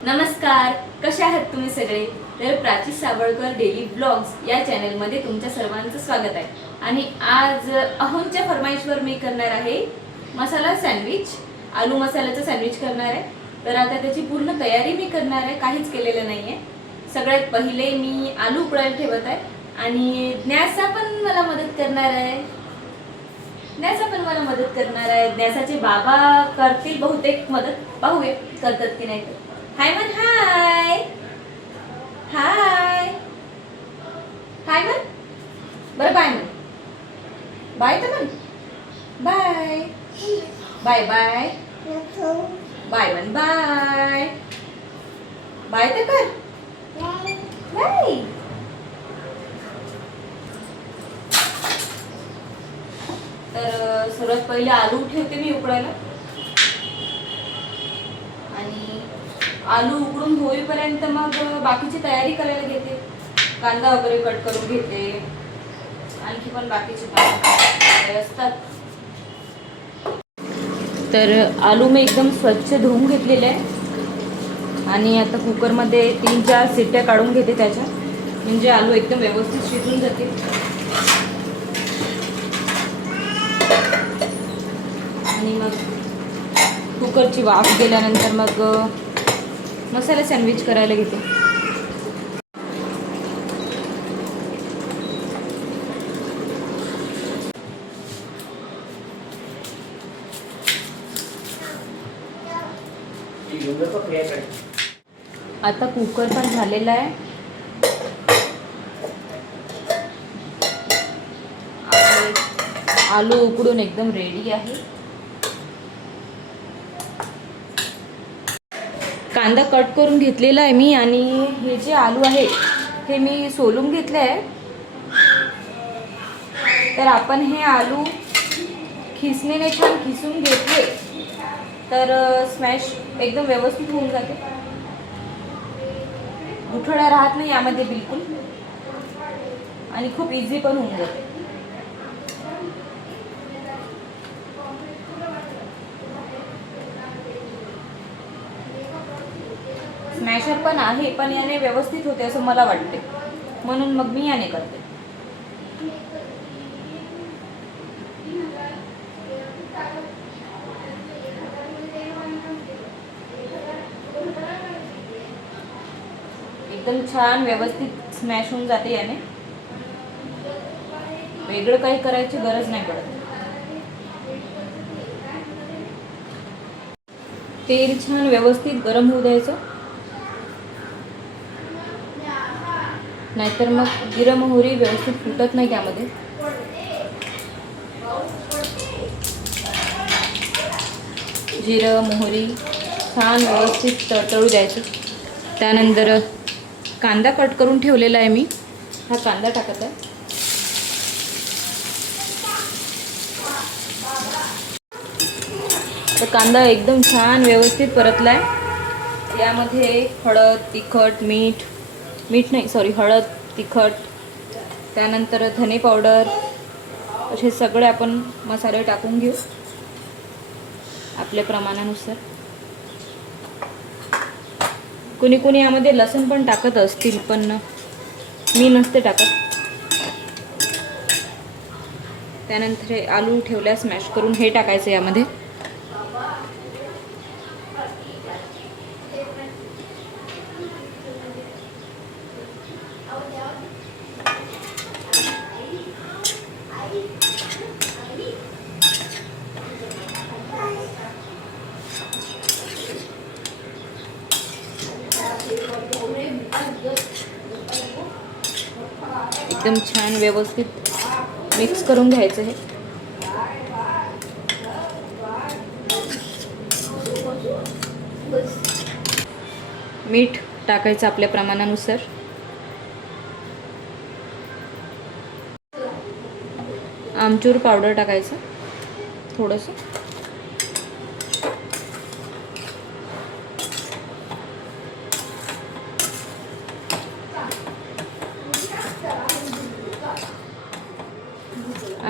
नमस्कार, कसे आहात तुम्ही सगळे? तर प्राची सावळकर डेली ब्लॉग्स या चॅनलमध्ये तुमच्या सर्वांचं स्वागत आहे. आणि आज अहोंच्या फरमाईशवर मी करणार आहे मसाला सँडविच, आलू मसाल्याचं सँडविच करणार आहे. तर आता त्याची पूर्ण तयारी मी करणार आहे, काहीच केलेलं नाही आहे. सगळ्यात पहिले मी आलू उकळायला ठेवत आहे आणि न्यासा पण मला मदत करणार आहे. न्यासाचे बाबा करतील बहुतेक मदत, पाहूया करतात की नाही. हाय मन, हाय हाय हाय मन, बरं बाय मन, बाय तर मन, बाय बाय बाय बाय मन, बाय बाय तर कर बाय. तर सर्वात पहिले आलू ठेवते मी उकळायला आणि आलू उकडून होईपर्यंत मग बाकीची तयारी करायला घेते. कांदा वगैरे कट करून घेते, आणखी पण बाकीचे कामं असतात. तर आलू मी एकदम स्वच्छ धुवून घेतलेले आहे आणि आता कुकरमध्ये 3-4 शिट्ट्या काढून घेते त्याच्या, म्हणजे आलू एकदम व्यवस्थित शिजून जाते. आणि मग कुकरची वाफ गेल्यानंतर मग मसाला सँडविच करायला घेते. आता कुकर पण झालेला आहे. आलू उकडून एकदम रेडी आहे. कांदा कट करून घेतलेला आहे मी आणि हे जे आलू आहे हे मी सोलून घेतले आहे. तर आपण हे आलू खिसणीने छान खिसून घेतले तर स्मॅश एकदम व्यवस्थित होऊन जाते. गुठळ्या राहत नाही यामध्ये बिलकुल आणि खूप इझी पण होऊन जाते. स्मॅशर पण आहे पण याने व्यवस्थित होते असं मला वाटते, म्हणून मग मी याने करते. एकदम छान व्यवस्थित स्मॅश होऊन जाते याने. वेगळं काही करायची गरज नाही पडत. तेल छान व्यवस्थित गरम होऊ द्यायचं, नाहीतर मग जिरं मोहरी व्यवस्थित फुटत नाही त्यामध्ये. जिरं मोहरी छान व्यवस्थित तळतळू द्यायचं. त्यानंतर कांदा कट करून ठेवलेला आहे मी, हा कांदा टाकत आहे. तर कांदा एकदम छान व्यवस्थित परतला आहे. यामध्ये हळद, तिखट, हळद, तिखट, त्यानंतर धने पावडर असे सगळे आपण मसाले टाकून घेऊ आपल्या प्रमाणानुसार. कुणी कुणी यामध्ये लसूण पण टाकत असतील पण मी नसते टाकत. त्यानंतर हे आलू ठेवल्या स्मॅश करून हे टाकायचं यामध्ये. एकदम छान व्यवस्थित मिक्स करून घ्यायचं हे. मीठ टाकायचं आपल्या प्रमाणानुसार. आमचूर पावडर टाकायचं थोडंसं.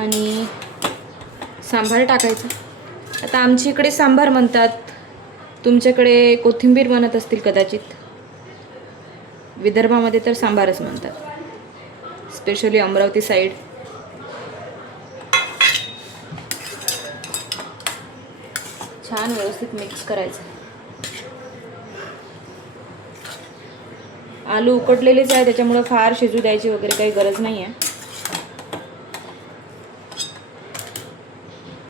आणि सांबार टाकायचं. आता आमच्या इकडे सांबार म्हणतात, तुमच्याकडे कोथिंबीर म्हणत असतील कदाचित. विदर्भामध्ये तर सांबारच म्हणतात, स्पेशली अमरावती साईड. छान व्यवस्थित मिक्स करायचं. आलू उकडलेलेच आहे, त्याच्यामुळे फार शिजू द्यायची वगैरे काही गरज नाही आहे.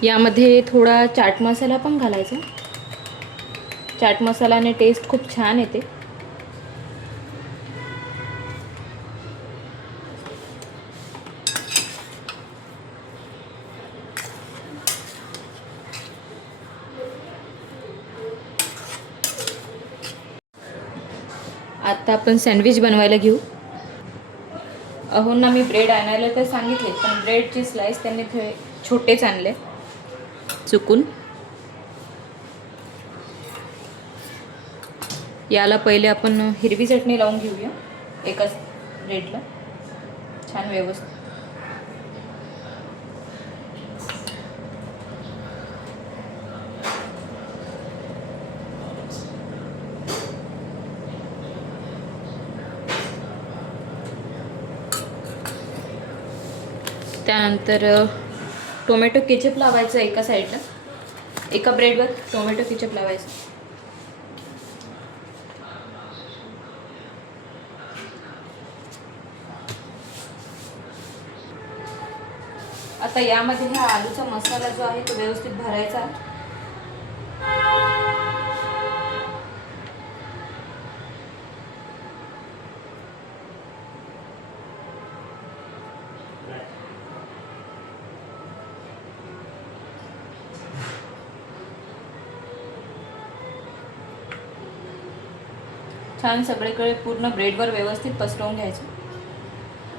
यामध्ये थोडा चाट मसाला पण घालायचा. चाट मसाल्याने टेस्ट खूप छान येते. आता आपण सँडविच बनवायला घेऊ. अहोंना मी ब्रेड आणायला तर सांगितले, पण ब्रेडची स्लाइस त्यांनी छोटेच आणले चुकून. याला पहिले आपण हिरवी चटणी लावून घेऊया एकाच ब्रेडला छान व्यवस्थित. त्यानंतर टोमॅटो केचप लावायचं एका साईडला, एका ब्रेडवर टोमॅटो केचप लावायचं. आता यामध्ये हा आलूचा मसाला जो आहे तो व्यवस्थित भरायचा. छान सगळीकडे पूर्ण ब्रेडवर व्यवस्थित पसरवून घ्यायचं.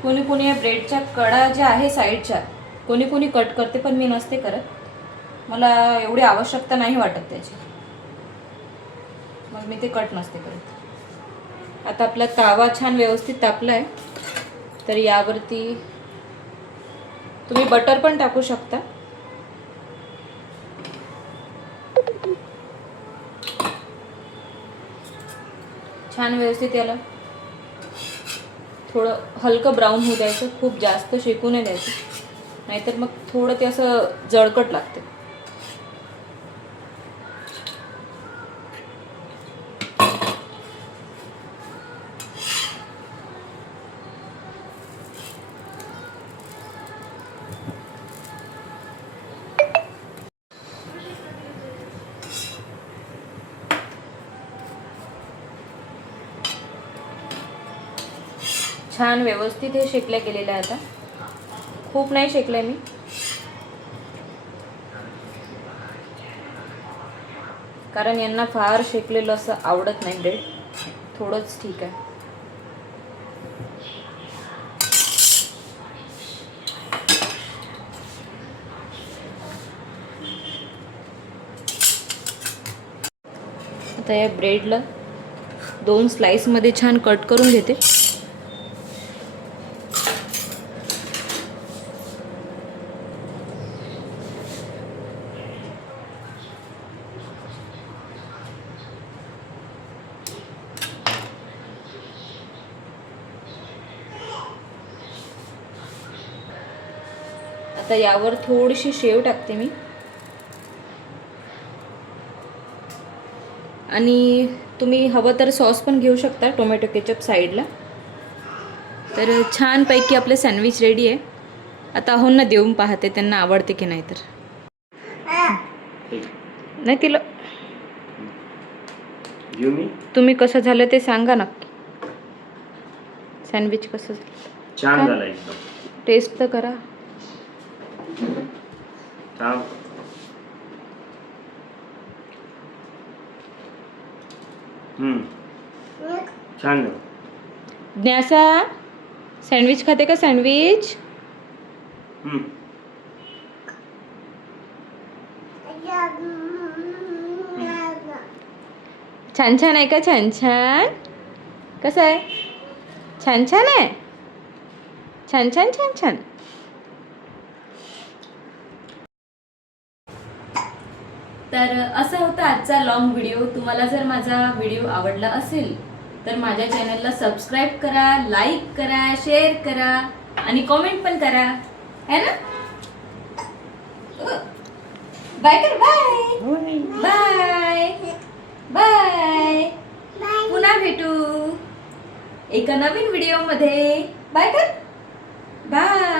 कोणी कोणी या ब्रेडच्या कडा ज्या आहे साईडच्या कोणी कोणी कट करते, पण मी नसते करत. मला एवढी आवश्यकता नाही वाटत त्याची, मग मी ते कट नसते करत. आता आपला तवा छान व्यवस्थित तापला आहे, तर यावरती तुम्ही बटर पण टाकू शकता. छान व्यवस्थित याला थोडं हलकं ब्राऊन होऊ द्यायचं, खूप जास्त शेकू नाही द्यायचं, नाहीतर मग थोडं ते असं जळकट लागते. छान व्यवस्थित हे शेकल्या गेलेलं आहे. आता खूप नाही शेकलंय मी, कारण यांना फार शेकलेलं असं आवडत नाही ब्रेड, थोडंच ठीक आहे. आता या ब्रेडला 2 स्लाइसमध्ये छान कट करून घेते. आता यावर थोडीशी शेव टाकते मी, आणि तुम्ही हवं तर सॉस पण घेऊ शकता, टोमॅटो केचप साईडला. तर छानपैकी आपले सँडविच रेडी आहे. आता अहोंना देऊन पाहते त्यांना आवडते की नाही. तर नाही तिला तुम्ही कसं झालं ते सांगा नक्की. सँडविच कसं झालं? छान झालं एकदम. टेस्ट तर करा. छान. छान. ज्ञासा सँडविच खाते का? सँडविच छान छान आहे का? छान छान. कसं आहे? छान छान आहे. छान छान छान छान. तर असा होता आजचा लॉंग व्हिडिओ. तुम्हाला जर माझा व्हिडिओ आवडला असेल तर माझ्या चॅनलला सबस्क्राईब करा, लाईक करा, शेअर करा आणि कॉमेंट पण करा, है ना? बाय कर, बाय बाय बाय. पुन्हा भेटू एका नवीन व्हिडिओ मध्ये. बाय कर, बाय.